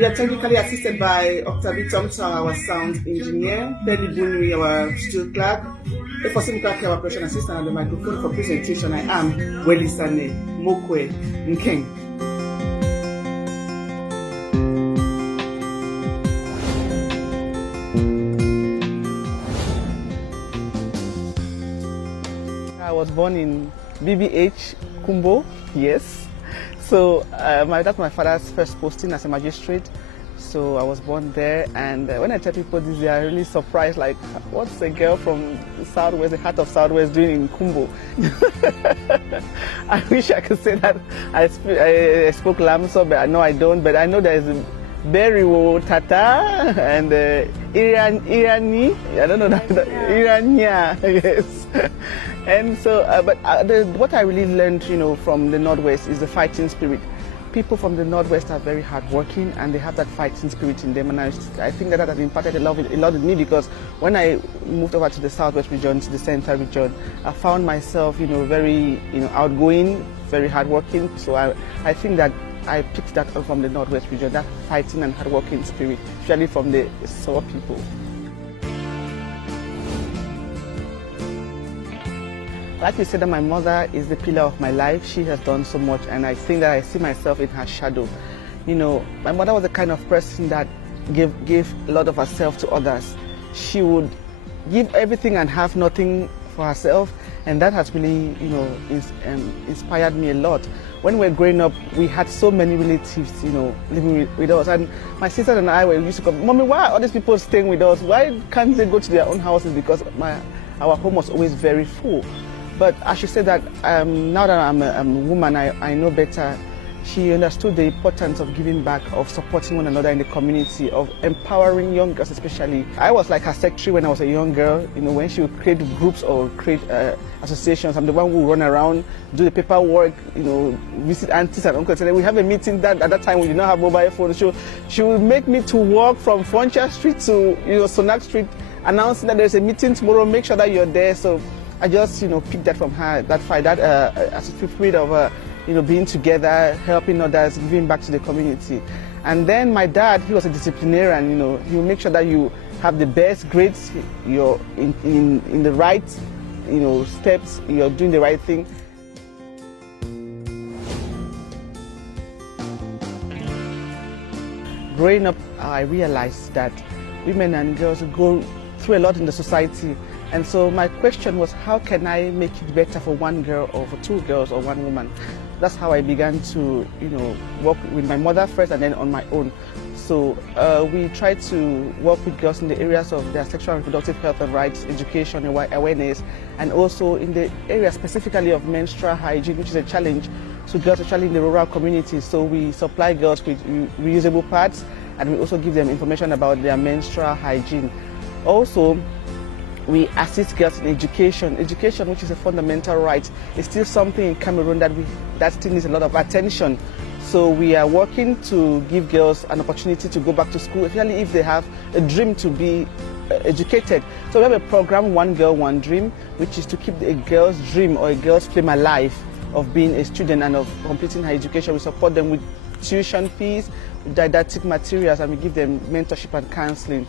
We are technically assisted by Octavie Thompson, our sound engineer, Penny Bunui, our studio clerk, Efosimukake, our operation assistant, and the microphone for presentation. I am Welisane, Mokwe, Nkeng. I was born in BBH, Kumbo, yes. So that's my father's first posting as a magistrate. So I was born there, and when I tell people this, they are really surprised, like, what's a girl from the Southwest, the heart of Southwest, doing in Kumbo? I wish I could say that I spoke Lamso, but I know I don't. But I know there is Beriwo Tata and Irani. I don't know that Irania, yes. And so, what I really learned, from the Northwest is the fighting spirit. People from the Northwest are very hardworking, and they have that fighting spirit in them. And I think that has impacted a lot in me, because when I moved over to the Southwest region, to the Central region, I found myself, very, outgoing, very hardworking. So I think that I picked that up from the Northwest region, that fighting and hardworking spirit, especially from the Saw people. Like you said, that my mother is the pillar of my life. She has done so much, and I think that I see myself in her shadow. My mother was the kind of person that gave a lot of herself to others. She would give everything and have nothing for herself, and that has really, inspired me a lot. When we were growing up, we had so many relatives, living with us, and my sister and I used to come, "Mommy, why are all these people staying with us? Why can't they go to their own houses?" Because our home was always very full. But as she said that, now that I'm a woman, I know better. She understood the importance of giving back, of supporting one another in the community, of empowering young girls especially. I was like her secretary when I was a young girl. When she would create groups or create associations, I'm the one who would run around, do the paperwork, visit aunties and uncles. And we have a meeting that at that time we did not have mobile phones. She would make me to walk from Frontier Street to Sonak Street, announcing that there's a meeting tomorrow, make sure that you're there. So I just, picked that from her, that fight, that spirit of, being together, helping others, giving back to the community. And then my dad, he was a disciplinarian, he will make sure that you have the best grades, you're in the right, steps, you're doing the right thing. Growing up, I realized that women and girls go through a lot in the society. And so my question was, how can I make it better for one girl or for two girls or one woman? That's how I began to, work with my mother first and then on my own. So we try to work with girls in the areas of their sexual and reproductive health and rights, education and awareness, and also in the area specifically of menstrual hygiene, which is a challenge to girls, especially in the rural communities. So we supply girls with reusable pads, and we also give them information about their menstrual hygiene. Also, we assist girls in education. Education, which is a fundamental right, is still something in Cameroon that still needs a lot of attention. So we are working to give girls an opportunity to go back to school, especially if they have a dream to be educated. So we have a program, One Girl, One Dream, which is to keep a girl's dream or a girl's flame alive of being a student and of completing her education. We support them with tuition fees, didactic materials, and we give them mentorship and counseling.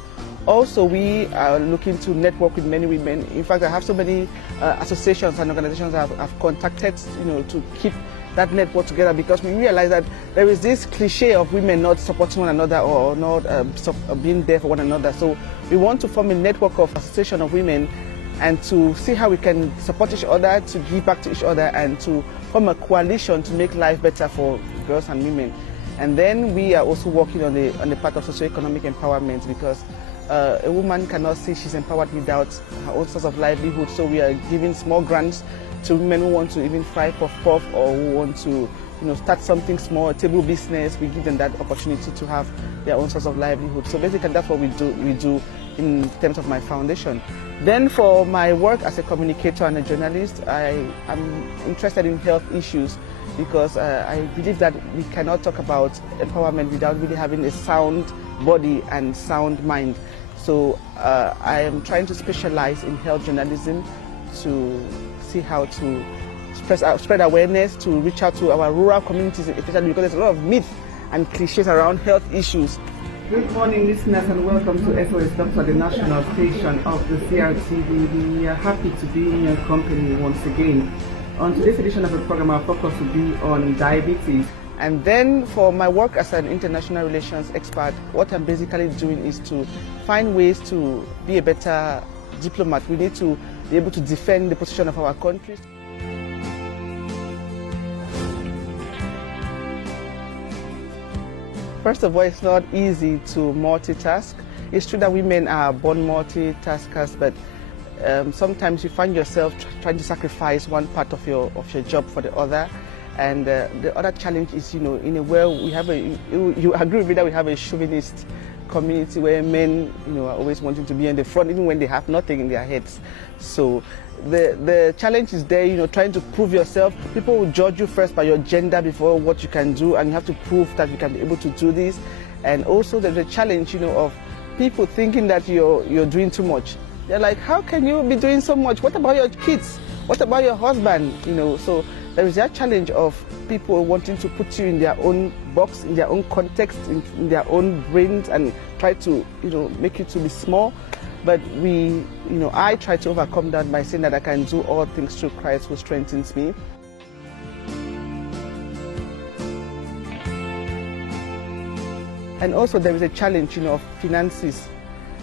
Also, we are looking to network with many women. In fact, I have so many associations and organizations I've contacted, to keep that network together, because we realize that there is this cliche of women not supporting one another or not being there for one another. So we want to form a network of association of women and to see how we can support each other, to give back to each other, and to form a coalition to make life better for girls and women. And then we are also working on the part of socioeconomic empowerment, because a woman cannot say she's empowered without her own source of livelihood. So we are giving small grants to women who want to even fry puff-puff, or who want to start something small, a table business. We give them that opportunity to have their own source of livelihood. So basically that's what we do in terms of my foundation. Then for my work as a communicator and a journalist, I am interested in health issues, because I believe that we cannot talk about empowerment without really having a sound body and sound mind. So I am trying to specialize in health journalism to see how to spread awareness, to reach out to our rural communities, especially because there's a lot of myth and cliches around health issues. Good morning, listeners, and welcome to SOS Doctor, the national station of the CRTV. We are happy to be in your company once again. On today's edition of the program, our focus will be on diabetes. And then for my work as an international relations expert, what I'm basically doing is to find ways to be a better diplomat. We need to be able to defend the position of our country. First of all, it's not easy to multitask. It's true that women are born multitaskers, but sometimes you find yourself trying to sacrifice one part of your job for the other. And the other challenge is, in a way, you agree with me that we have a chauvinist community where men, are always wanting to be in the front, even when they have nothing in their heads. So the challenge is there, trying to prove yourself. People will judge you first by your gender before what you can do, and you have to prove that you can be able to do this. And also there's a challenge, of people thinking that you're doing too much. They're like, how can you be doing so much? What about your kids? What about your husband? So there is that challenge of people wanting to put you in their own box, in their own context, in their own brains, and try to, make you to be small. But I try to overcome that by saying that I can do all things through Christ who strengthens me. And also there is a challenge, of finances.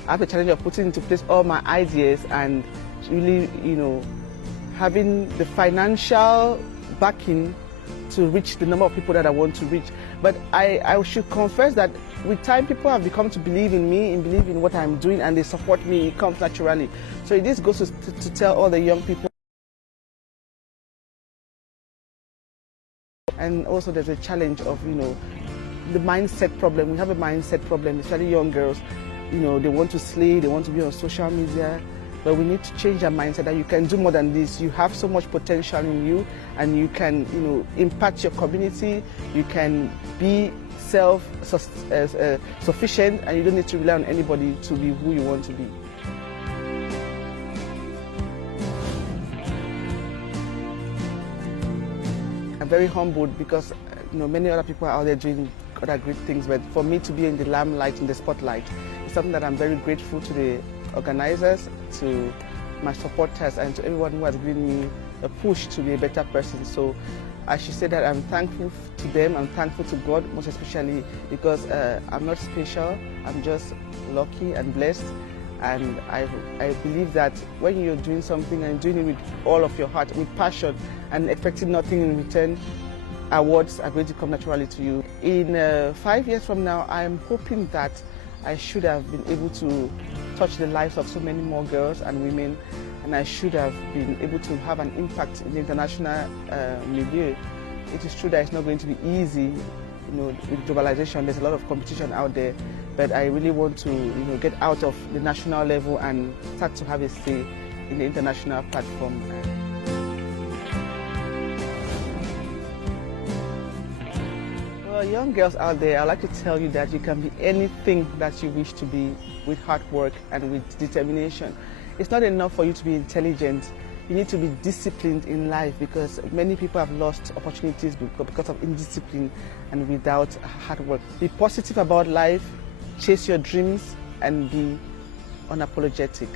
I have a challenge of putting into place all my ideas and really, having the financial backing to reach the number of people that I want to reach. But I should confess that with time, people have become to believe in me and believe in what I'm doing, and they support me. It comes naturally. So this goes to tell all the young people. And also there's a challenge of, the mindset problem. We have a mindset problem, especially young girls. They want to slay, they want to be on social media. But we need to change our mindset that you can do more than this. You have so much potential in you, and you can, impact your community. You can be self-sufficient, and you don't need to rely on anybody to be who you want to be. I'm very humbled because, many other people are out there doing other great things, but for me to be in the limelight, in the spotlight, is something that I'm very grateful to the organizers, to my supporters, and to everyone who has given me a push to be a better person. So I should say that I'm thankful to them. I'm thankful to God, most especially because I'm not special. I'm just lucky and blessed. And I believe that when you're doing something and doing it with all of your heart, with passion, and expecting nothing in return, awards are going to come naturally to you. In 5 years from now, I'm hoping that I should have been able to touch the lives of so many more girls and women, and I should have been able to have an impact in the international milieu. It is true that it's not going to be easy, with globalization. There's a lot of competition out there, but I really want to, get out of the national level and start to have a say in the international platform. Young girls out there, I'd like to tell you that you can be anything that you wish to be with hard work and with determination. It's not enough for you to be intelligent. You need to be disciplined in life, because many people have lost opportunities because of indiscipline and without hard work. Be positive about life, chase your dreams, and be unapologetic.